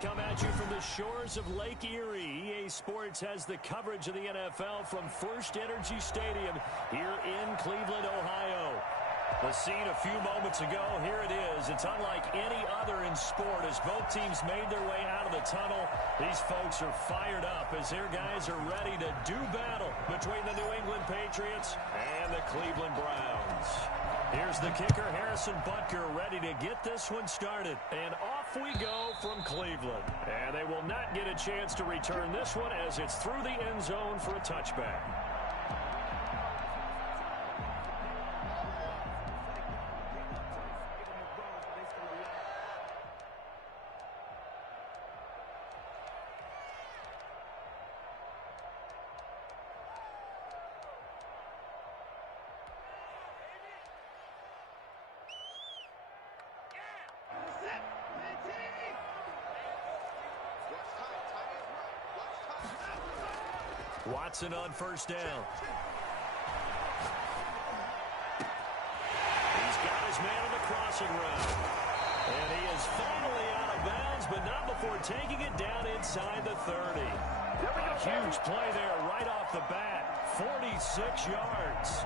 come at you from the shores of Lake Erie. EA Sports has the coverage of the NFL from First Energy Stadium here in Cleveland, Ohio. The scene a few moments ago, here it is. It's unlike any other in sport as both teams made their way out of the tunnel. These folks are fired up as their guys are ready to do battle between the New England Patriots and the Cleveland Browns. Here's the kicker, Harrison Butker, ready to get this one started. And off we go from Cleveland. And they will not get a chance to return this one as it's through the end zone for a touchback. Watson on first down. He's got his man on the crossing route. And he is finally out of bounds, but not before taking it down inside the 30. A huge play there right off the bat. 46 yards.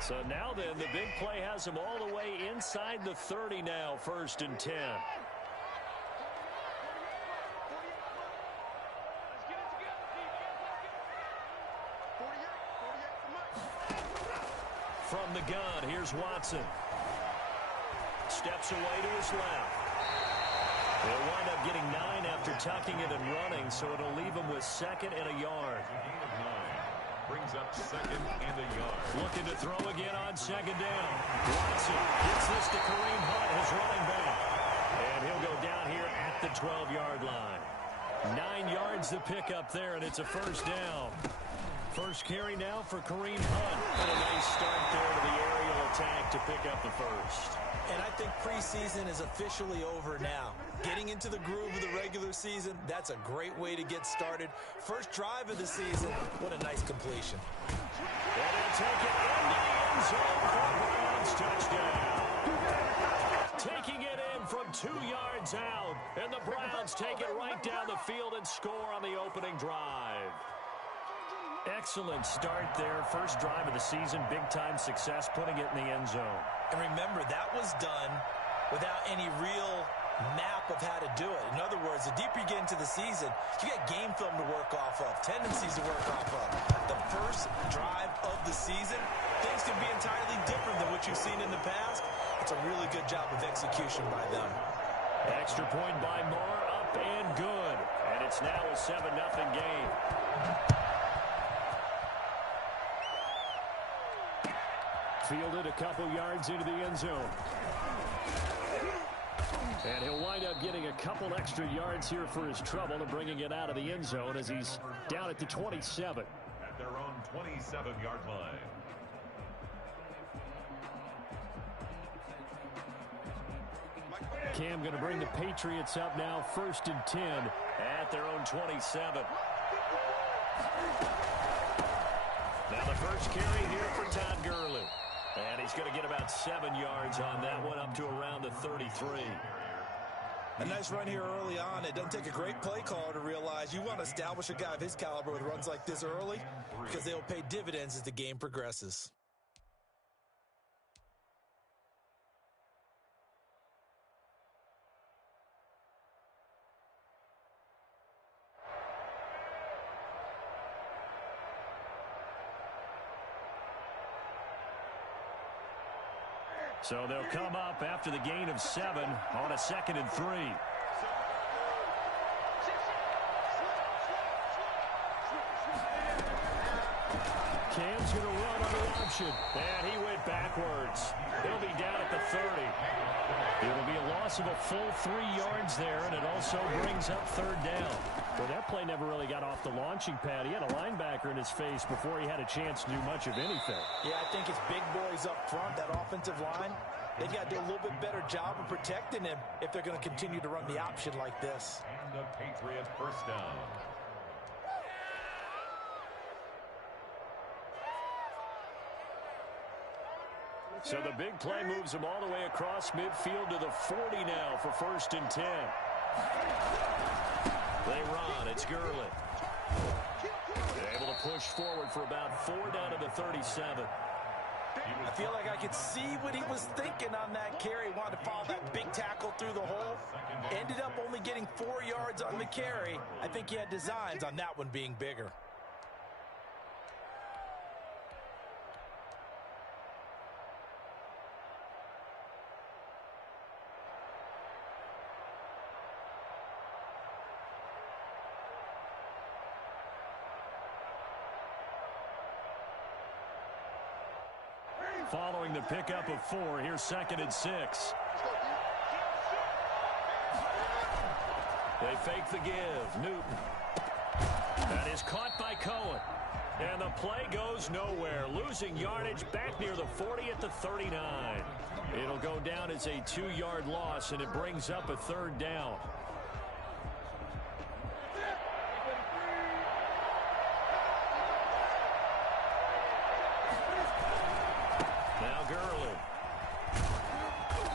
So now then, the big play has him all the way inside the 30 now, 1st and 10. From the gun, here's Watson. Steps away to his left. He'll wind up getting 9 after tucking it and running, so it'll leave him with 2nd and a yard. Brings up 2nd and a yard. Looking to throw again on 2nd down. Watson gets this to Kareem Hunt, his running back. And he'll go down here at the 12-yard line. 9 yards to pick up there, and it's a 1st down. First carry now for Kareem Hunt. And a nice start there to the aerial attack to pick up the first. And I think preseason is officially over now. Getting into the groove of the regular season, that's a great way to get started. First drive of the season, what a nice completion. And they'll take it into the end zone for Browns touchdown. Taking it in from 2 yards out, and the Browns take it right down the field and score on the opening drive. Excellent start there. First drive of the season, big-time success, putting it in the end zone. And remember, that was done without any real map of how to do it. In other words, the deeper you get into the season, you get game film to work off of, tendencies to work off of. The first drive of the season, things can be entirely different than what you've seen in the past. It's a really good job of execution by them. Extra point by Moore, up and good. And it's now a 7-0 game. Fielded a couple yards into the end zone. And he'll wind up getting a couple extra yards here for his trouble and bringing it out of the end zone as he's down at the 27. At their own 27-yard line. Cam going to bring the Patriots up now, 1st and 10 at their own 27. Now the first carry here for Todd Gurley. And he's going to get about 7 yards on that one, up to around the 33. A nice run here early on. It doesn't take a great play caller to realize you want to establish a guy of his caliber with runs like this early because they'll pay dividends as the game progresses. So they'll come up after the gain of 7 on a 2nd and 3. Cam's going to run on the option. And he went backwards. He'll be down at the 30. It'll be a loss of a full 3 yards there, and it also brings up 3rd down. Well, that play never really got off the launching pad. He had a linebacker in his face before he had a chance to do much of anything. Yeah, I think it's big boys up front, that offensive line. they've got to do a little bit better job of protecting him if they're going to continue to run the option like this. And the Patriot first down. So the big play moves them all the way across midfield to the 40 now for 1st and 10. They run. It's Gurley. They're able to push forward for about 4 down to the 37. I feel like I could see what he was thinking on that carry. Wanted to follow that big tackle through the hole. Ended up only getting 4 yards on the carry. I think he had designs on that one being bigger. Following the pickup of 4, here's 2nd and 6. They fake the give. Newton. That is caught by Cohen. And the play goes nowhere. Losing yardage back near the 40 at the 39. It'll go down as a 2-yard loss, and it brings up a 3rd down. Now Gurley.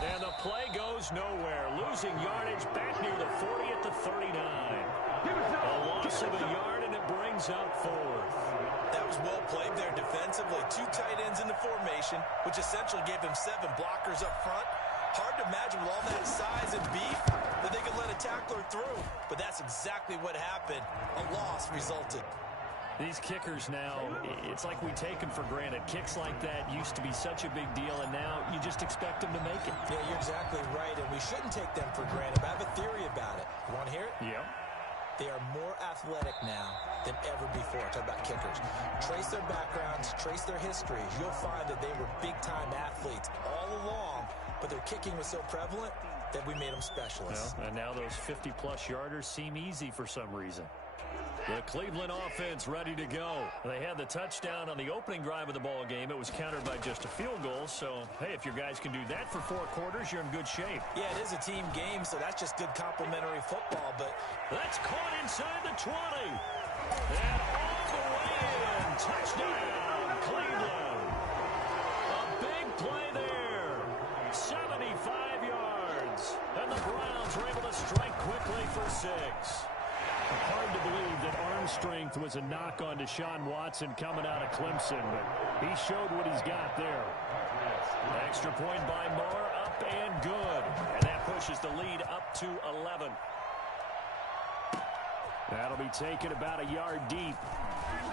And the play goes nowhere. Losing yardage back near the 40 at the 39. A loss of a yard, and it brings up 4th. That was well played there defensively. 2 tight ends in the formation, which essentially gave them 7 blockers up front. Hard to imagine with all that size and beef that they could let a tackler through. But that's exactly what happened. A loss resulted. These kickers now, it's like we take them for granted. Kicks like that used to be such a big deal, and now you just expect them to make it. Yeah, you're exactly right, and we shouldn't take them for granted. But I have a theory about it. You want to hear it? Yeah. They are more athletic now than ever before. Talk about kickers. Trace their backgrounds, trace their histories. You'll find that they were big-time athletes all along, but their kicking was so prevalent that we made them specialists. Well, and now those 50-plus yarders seem easy for some reason. The Cleveland offense ready to go. They had the touchdown on the opening drive of the ball game. It was countered by just a field goal. So, hey, if your guys can do that for 4 quarters, you're in good shape. Yeah, it is a team game, so that's just good complementary football. But that's caught inside the 20. And all the way in. Touchdown, Cleveland. A big play there. 75 yards. And the Browns were able to strike quickly for 6. Hard to believe that arm strength was a knock on Deshaun Watson coming out of Clemson, but he showed what he's got there. Extra point by Moore, up and good. And that pushes the lead up to 11. That'll be taken about a yard deep.